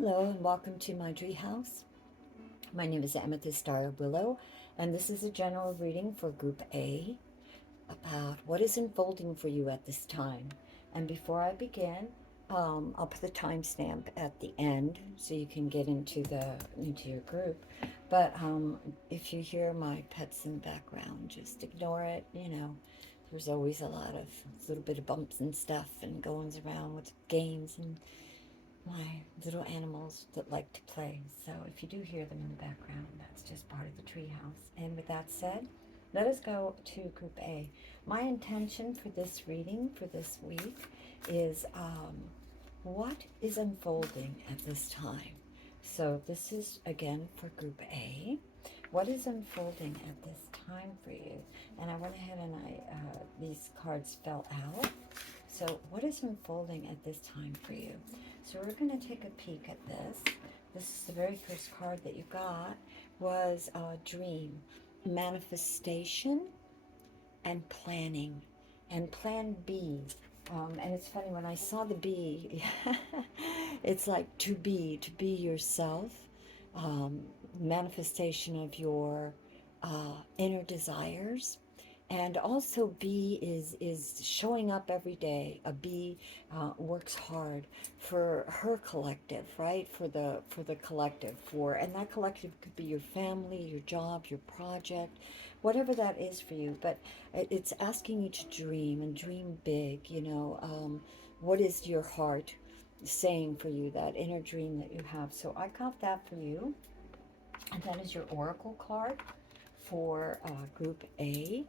Hello and welcome to my tree house. My name is Amethyst Star Willow, and this is a general reading for Group A about what is unfolding for you at this time. And before I begin, I'll put the timestamp at the end so you can get into your group. But if you hear my pets in the background, just ignore it. There's always a lot of little bit of bumps and stuff and goings around with games and my little animals that like to play. So if you do hear them in the background, that's just part of the treehouse. And with that said, let us go to Group A. My intention for this reading for this week is what is unfolding at this time. So this is again for Group A. What is unfolding at this time for you? And I went ahead and these cards fell out. So what is unfolding at this time for you? So we're going to take a peek at this. This is the very first card that you got was dream, manifestation, and planning, and plan B. And it's funny, when I saw the B, it's like to be yourself, manifestation of your inner desires. And also B is showing up every day. A B works hard for her collective, right? For the collective, and that collective could be your family, your job, your project, whatever that is for you. But it's asking you to dream and dream big. What is your heart saying for you? That inner dream that you have. So I got that for you, and that is your oracle card for Group A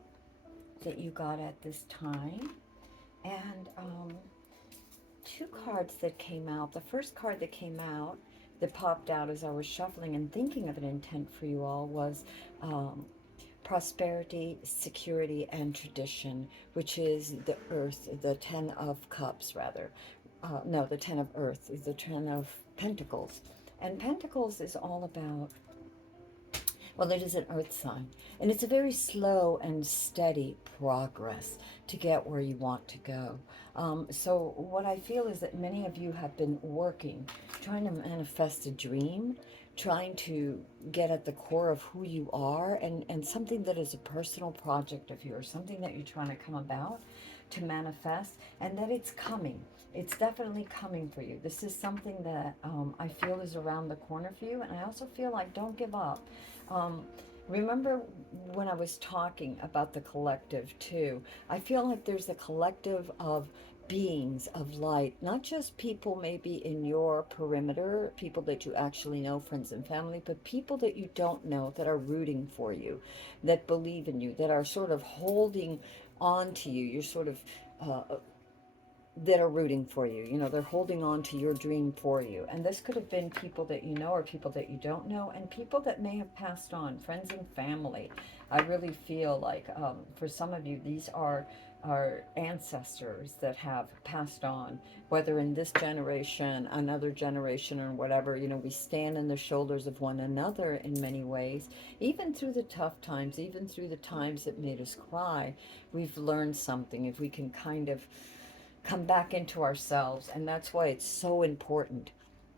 that you got at this time. And two cards that came out. The first card that came out, that popped out as I was shuffling and thinking of an intent for you all, was prosperity, security, and tradition, which is the earth, the 10 of cups, rather. No, the 10 of earth is the 10 of pentacles. And pentacles is all about, well, it is an earth sign, and it's a very slow and steady progress to get where you want to go. So what I feel is that many of you have been working, trying to manifest a dream, trying to get at the core of who you are, and something that is a personal project of yours, something that you're trying to come about to manifest, and that it's coming. It's definitely coming for you. This is something that I feel is around the corner for you, and I also feel like don't give up. Um, Remember when I was talking about the collective too? I feel like there's a collective of beings of light, not just people maybe in your perimeter, people that you actually know, friends and family, but people that you don't know that are rooting for you, that believe in you, that are sort of holding on to you. You're sort of that are rooting for you. They're holding on to your dream for you. And this could have been people that you know or people that you don't know, and people that may have passed on, friends and family. I really feel like for some of you, these are our ancestors that have passed on, whether in this generation, another generation, or whatever. We stand on the shoulders of one another in many ways, even through the tough times, even through the times that made us cry. We've learned something if we can kind of come back into ourselves. And that's why it's so important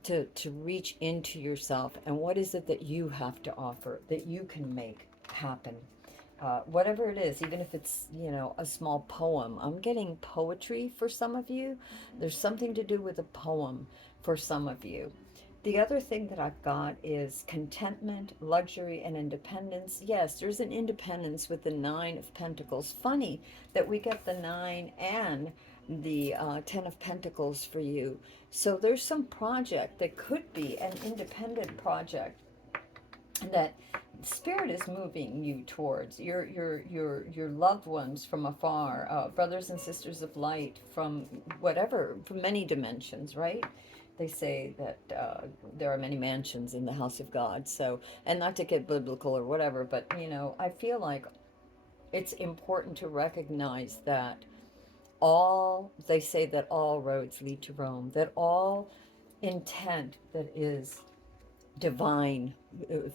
to reach into yourself, and what is it that you have to offer that you can make happen. Whatever it is, even if it's a small poem. I'm getting poetry for some of you. There's something to do with a poem for some of you. The other thing that I've got is contentment, luxury, and independence. Yes, there's an independence with the Nine of Pentacles. Funny that we get the Nine and the Ten of Pentacles for you. So there's some project that could be an independent project that spirit is moving you towards, your loved ones from afar, brothers and sisters of light from whatever, from many dimensions, right? They say that there are many mansions in the house of God. So, and not to get biblical or whatever, but I feel like it's important to recognize that they say that all roads lead to Rome, that all intent that is divine,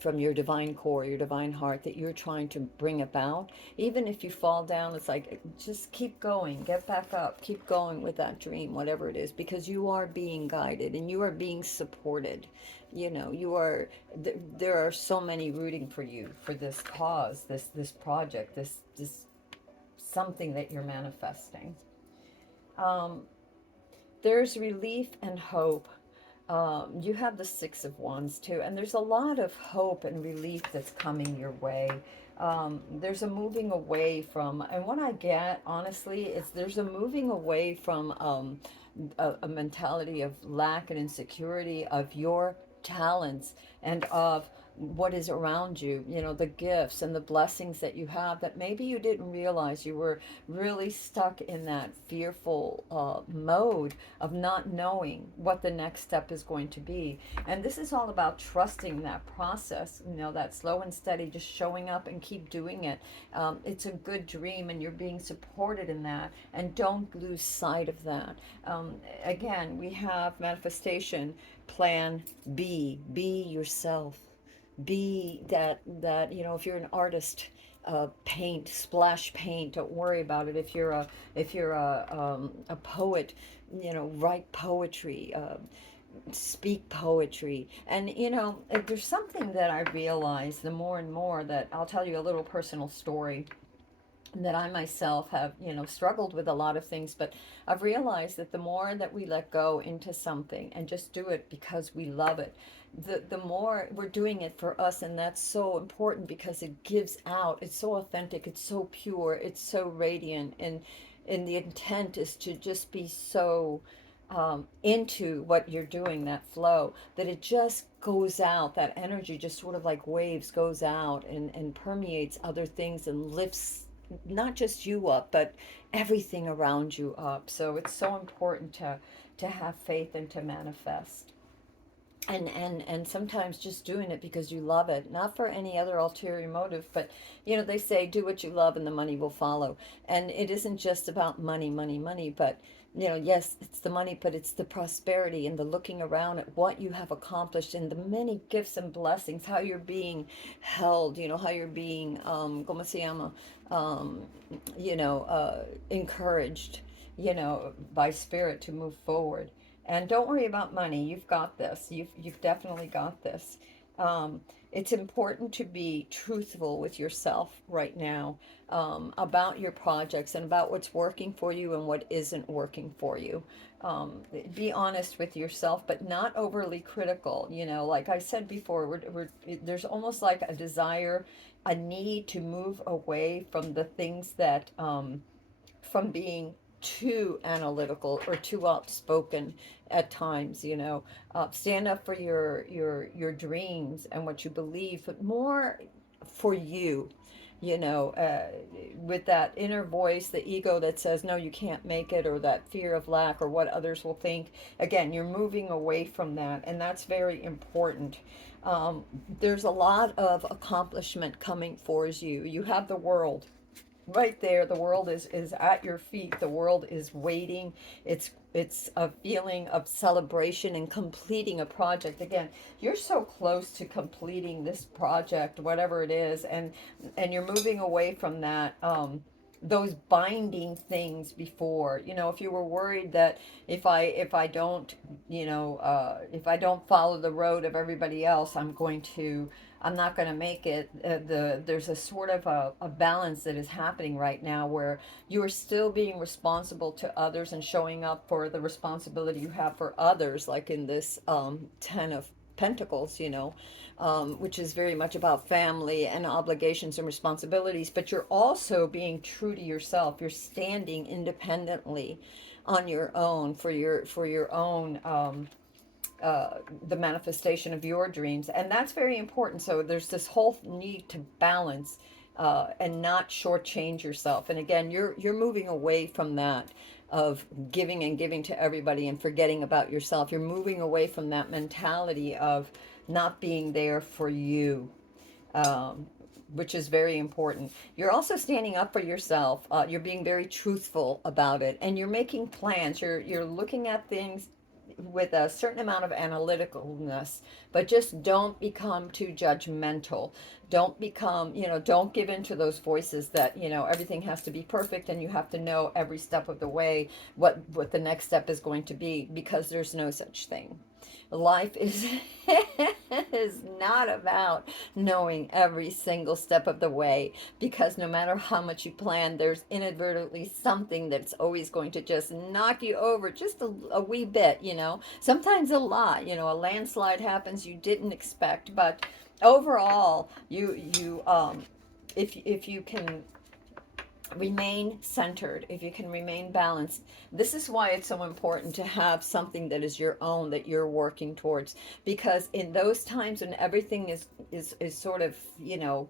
from your divine core, your divine heart that you're trying to bring about. Even if you fall down, it's like just keep going, get back up, keep going with that dream, whatever it is, because you are being guided and you are being supported. You know, you are there are so many rooting for you for this cause, this project, this something that you're manifesting. um, there's relief and hope. You have the Six of Wands too, and there's a lot of hope and relief that's coming your way. There's a moving away from, and what I get honestly is there's a moving away from a mentality of lack and insecurity of your talents and of what is around you, you know, the gifts and the blessings that you have that maybe you didn't realize. You were really stuck in that fearful mode of not knowing what the next step is going to be. And this is all about trusting that process, you know, that slow and steady, just showing up and keep doing it. It's a good dream and you're being supported in that. And don't lose sight of that. Again, we have manifestation plan B. Be yourself. Be that, you know, if you're an artist, paint, splash paint, don't worry about it. If you're a poet, you know, write poetry, speak poetry. And you know, there's something that I realize the more and more, that I'll tell you a little personal story, that I myself have, you know, struggled with a lot of things, but I've realized that the more that we let go into something and just do it because we love it, the more we're doing it for us. And that's so important because it gives out. It's so authentic, it's so pure, it's so radiant. And the intent is to just be so into what you're doing, that flow, that it just goes out. That energy just sort of like waves goes out and permeates other things and lifts not just you up, but everything around you up. So it's so important to have faith and to manifest. And sometimes just doing it because you love it, not for any other ulterior motive. But you know, they say do what you love and the money will follow. And it isn't just about money, money, money, but you know, yes, it's the money, but it's the prosperity and the looking around at what you have accomplished and the many gifts and blessings, how you're being held, you know, how you're being como se llama, um, encouraged, you know, by spirit to move forward. And don't worry about money. You've got this. You've definitely got this. It's important to be truthful with yourself right now, about your projects and about what's working for you and what isn't working for you. Be honest with yourself, but not overly critical. You know, like I said before, there's almost like a desire, a need to move away from the things that, from being too analytical or too outspoken at times. You know, stand up for your dreams and what you believe, but more for you. You know, with that inner voice, the ego that says no, you can't make it, or that fear of lack or what others will think. Again, you're moving away from that, and that's very important. There's a lot of accomplishment coming for you. You have the world right there. The world is at your feet. The world is waiting. It's a feeling of celebration and completing a project. Again, you're so close to completing this project, whatever it is, and you're moving away from that, those binding things before. You know, if you were worried that if I don't, if I don't follow the road of everybody else, I'm not going to make it. There's a sort of a balance that is happening right now where you are still being responsible to others and showing up for the responsibility you have for others, like in this Ten of Pentacles, you know, which is very much about family and obligations and responsibilities. But you're also being true to yourself. You're standing independently on your own for your own. The manifestation of your dreams, and that's very important. So there's this whole need to balance, and not shortchange yourself. And again, you're moving away from that of giving and giving to everybody and forgetting about yourself. You're moving away from that mentality of not being there for you. Which is very important. You're also standing up for yourself. You're being very truthful about it, and you're making plans. You're looking at things with a certain amount of analyticalness, but just don't become too judgmental. Don't become, don't give in to those voices that, everything has to be perfect and you have to know every step of the way what the next step is going to be, because there's no such thing. Life is is not about knowing every single step of the way, because no matter how much you plan, there's inadvertently something that's always going to just knock you over just a wee bit, sometimes a lot. A landslide happens you didn't expect, but overall, if you can remain centered, if you can remain balanced. This is why it's so important to have something that is your own, that you're working towards, because in those times when everything is sort of,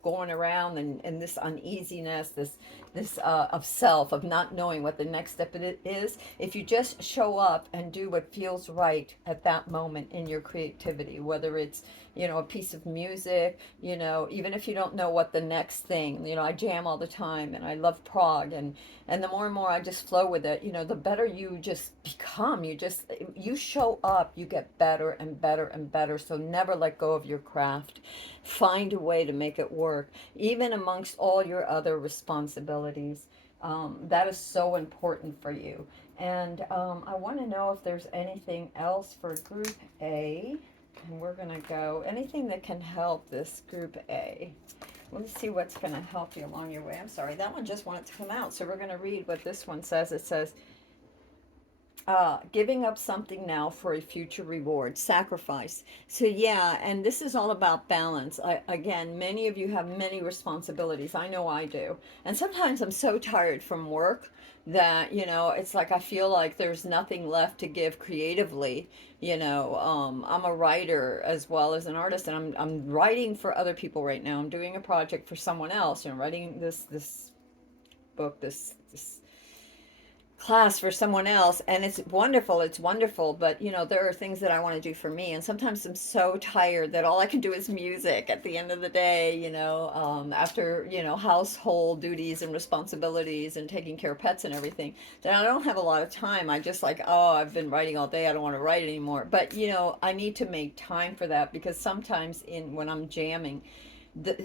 going around, and this uneasiness, this of self, of not knowing what the next step is, if you just show up and do what feels right at that moment in your creativity, whether it's, a piece of music, even if you don't know what the next thing, I jam all the time and I love prog, and the more and more I just flow with it, the better you just become. You show up, you get better and better and better. So never let go of your craft. Find a way to make it work, even amongst all your other responsibilities. That is so important for you. And I want to know if there's anything else for Group A. And we're going to go anything that can help this Group A. Let's see what's going to help you along your way. I'm sorry, that one just wanted to come out. So we're going to read what this one says. It says, giving up something now for a future reward, sacrifice. So yeah, and this is all about balance. Again, many of you have many responsibilities. I know I do. And sometimes I'm so tired from work that, it's like I feel like there's nothing left to give creatively. I'm a writer as well as an artist, and I'm writing for other people right now. I'm doing a project for someone else, writing this book, this class for someone else, and it's wonderful, but there are things that I want to do for me, and sometimes I'm so tired that all I can do is music at the end of the day, after household duties and responsibilities and taking care of pets and everything, then I don't have a lot of time. I just like, oh, I've been writing all day, I don't want to write anymore. But I need to make time for that, because sometimes when I'm jamming,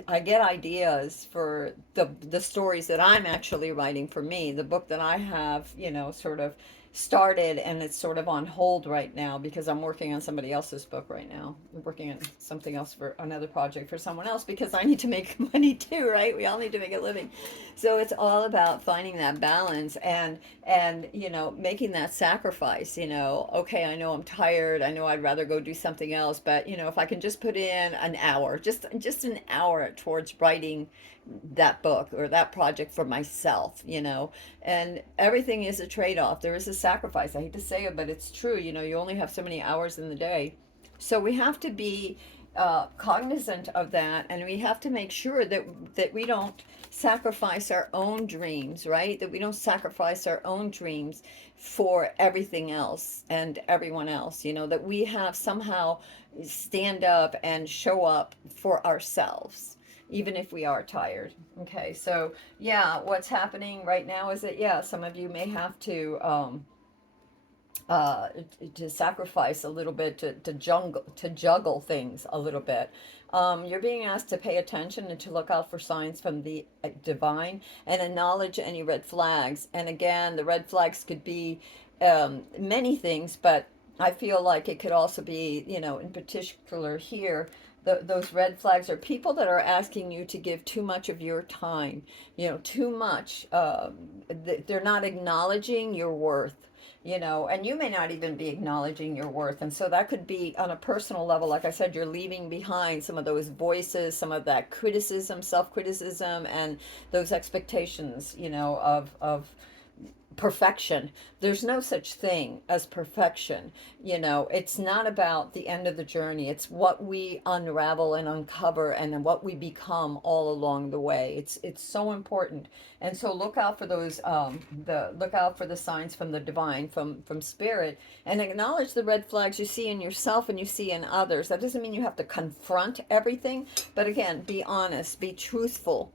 I get ideas for the stories that I'm actually writing for me, the book that I have, sort of started, and it's sort of on hold right now because I'm working on somebody else's book right now. I'm working on something else for another project for someone else, because I need to make money too, right? We all need to make a living. So it's all about finding that balance and making that sacrifice. Okay, I know I'm tired, I know I'd rather go do something else, but if I can just put in an hour, just an hour towards writing that book or that project for myself, and everything is a trade-off. There is a sacrifice. I hate to say it, but it's true. You only have so many hours in the day. So we have to be cognizant of that, and we have to make sure that we don't sacrifice our own dreams, right? That we don't sacrifice our own dreams for everything else and everyone else, that we have somehow stand up and show up for ourselves, even if we are tired. Okay, so yeah, what's happening right now is that, yeah, some of you may have uh, to sacrifice a little bit, to juggle things a little bit. You're being asked to pay attention and to look out for signs from the divine, and acknowledge any red flags. And again, the red flags could be many things, but I feel like it could also be, in particular here, those red flags are people that are asking you to give too much of your time, too much. They're not acknowledging your worth, and you may not even be acknowledging your worth. And so that could be on a personal level. Like I said, you're leaving behind some of those voices, some of that criticism, self-criticism, and those expectations, of perfection. There's no such thing as perfection. It's not about the end of the journey. It's what we unravel and uncover, and then what we become all along the way. It's so important. And so look out for those look out for the signs from the divine, from spirit, and acknowledge the red flags you see in yourself and you see in others. That doesn't mean you have to confront everything, but again, be honest, be truthful.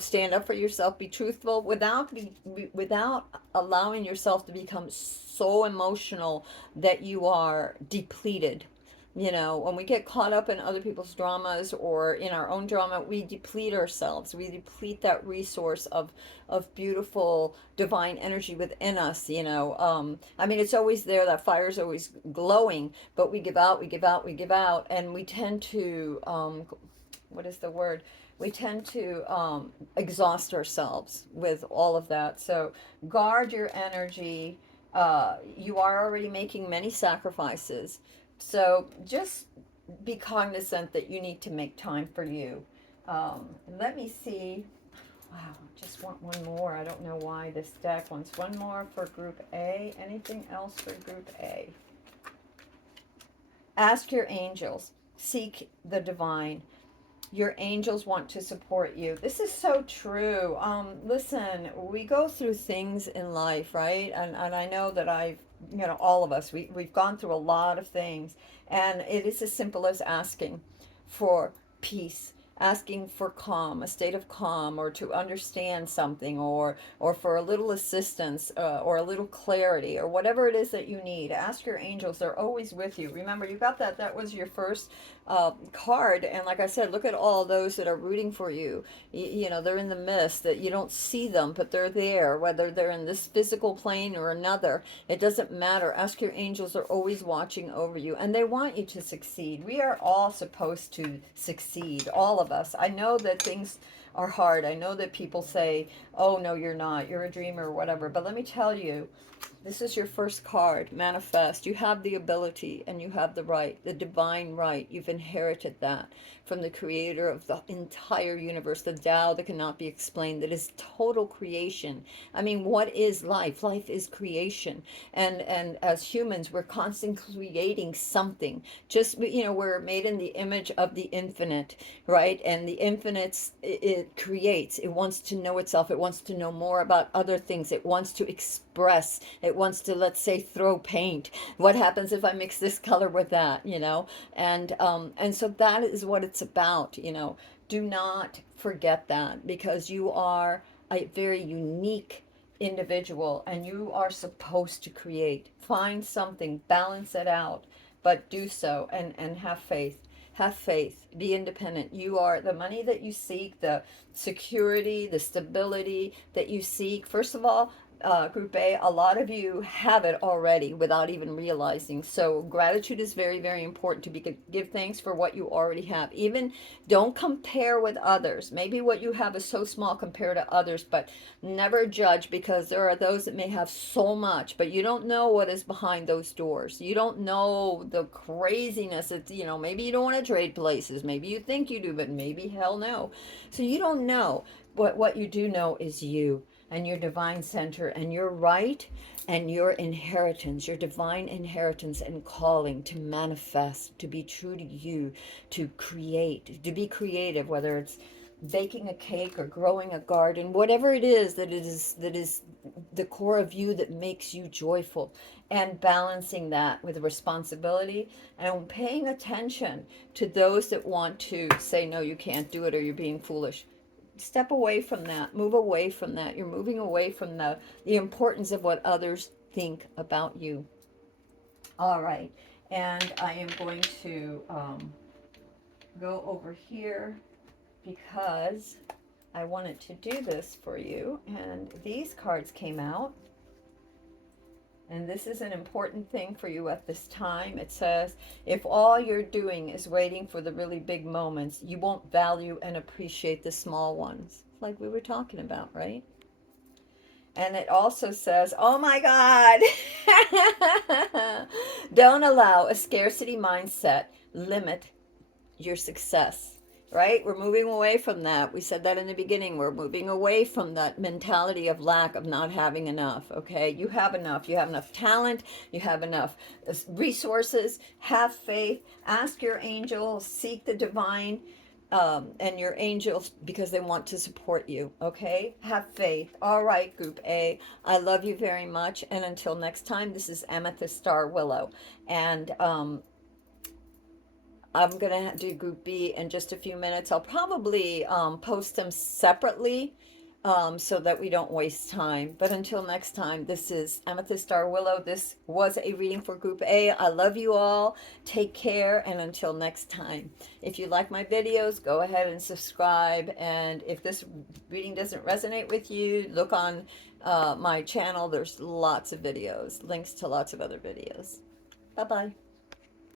stand up for yourself, be truthful without allowing yourself to become so emotional that you are depleted. When we get caught up in other people's dramas or in our own drama, we deplete ourselves. We deplete that resource of beautiful divine energy within us. I mean, it's always there. That fire's always glowing, but we give out, we give out, we give out, and we tend to what is the word? We tend to exhaust ourselves with all of that. So guard your energy. You are already making many sacrifices. So just be cognizant that you need to make time for you. Let me see. Wow, just want one more. I don't know why this deck wants one more for Group A. Anything else for Group A? Ask your angels. Seek the divine. Your angels want to support you. This is so true. Listen, we go through things in life, right? And I know that all of us, we've gone through a lot of things. And it is as simple as asking for peace, asking for calm, a state of calm, or to understand something, or for a little assistance, or a little clarity, or whatever it is that you need. Ask your angels. They're always with you. Remember, you got that was your first card, and like I said, look at all those that are rooting for you. They're in the mist, that you don't see them, but they're there, whether they're in this physical plane or another. It doesn't matter. Ask your angels. Are always watching over you, and they want you to succeed. We are all supposed to succeed, all of us. I know that things are hard. I know that people say, oh no, you're not, you're a dreamer or whatever, but let me tell you, this is your first card. Manifest. You have the ability and you have the right, the divine right. You've inherited that from the creator of the entire universe, the Tao that cannot be explained, that is total creation. I mean, what is life? Life is creation. And as humans, we're constantly creating something. Just, we're made in the image of the infinite, right? And the infinite, it creates. It wants to know itself. It wants to know more about other things. It wants to express. It wants to, let's say, throw paint. What happens if I mix this color with that, and so that is what it's about. Do not forget that, because you are a very unique individual and you are supposed to create. Find something, balance it out, but do so, and have faith. Have faith. Be independent. You are the money that you seek, the security, the stability that you seek. First of all, Group A, a lot of you have it already without even realizing. So gratitude is very, very important to give thanks for what you already have. Even don't compare with others. Maybe what you have is so small compared to others, but never judge, because there are those that may have so much, but you don't know what is behind those doors. You don't know the craziness. It's, maybe you don't want to trade places. Maybe you think you do, but maybe hell no. So you don't know. But what you do know is you and your divine center and your right and your inheritance, your divine inheritance and calling to manifest, to be true to you, to create, to be creative, whether it's baking a cake or growing a garden, whatever it is that is the core of you that makes you joyful, and balancing that with responsibility and paying attention to those that want to say, no, you can't do it, or you're being foolish. Step away from that. Move away from that. You're moving away from the importance of what others think about you. All right. And I am going to go over here because I wanted to do this for you. And these cards came out. And this is an important thing for you at this time. It says, if all you're doing is waiting for the really big moments, you won't value and appreciate the small ones, like we were talking about, right? And it also says, oh my God, don't allow a scarcity mindset limit your success. Right? We're moving away from that. We said that in the beginning. We're moving away from that mentality of lack, of not having enough. Okay? You have enough. You have enough talent. You have enough resources. Have faith. Ask your angels. Seek the divine and your angels, because they want to support you. Okay? Have faith. All right, Group A. I love you very much. And until next time, this is Amethyst Star Willow. And I'm going to do Group B in just a few minutes. I'll probably post them separately so that we don't waste time. But until next time, this is Amethyst Star Willow. This was a reading for Group A. I love you all. Take care. And until next time, if you like my videos, go ahead and subscribe. And if this reading doesn't resonate with you, look on my channel. There's lots of videos, links to lots of other videos. Bye-bye.